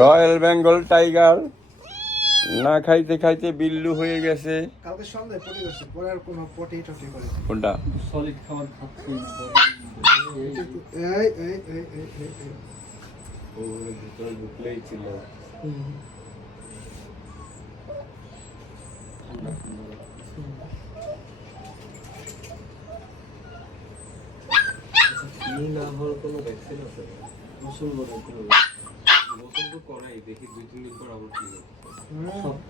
Royal Bengal tiger না খাইতে খাইতে বিল্লু হয়ে গেছে। কালকে সন্ধ্যায় পটি করছে, পরে আর কোনো পটি টটি করে কোনটা সলিড খাবার খাচ্ছি এই এই এই এই এই ও ভিতরে ঢুকলেই ছিল না হওয়ার কোনো ভ্যাকসিন আছে? গোসল করাই দেখি 2-3 দিন পর আবার কি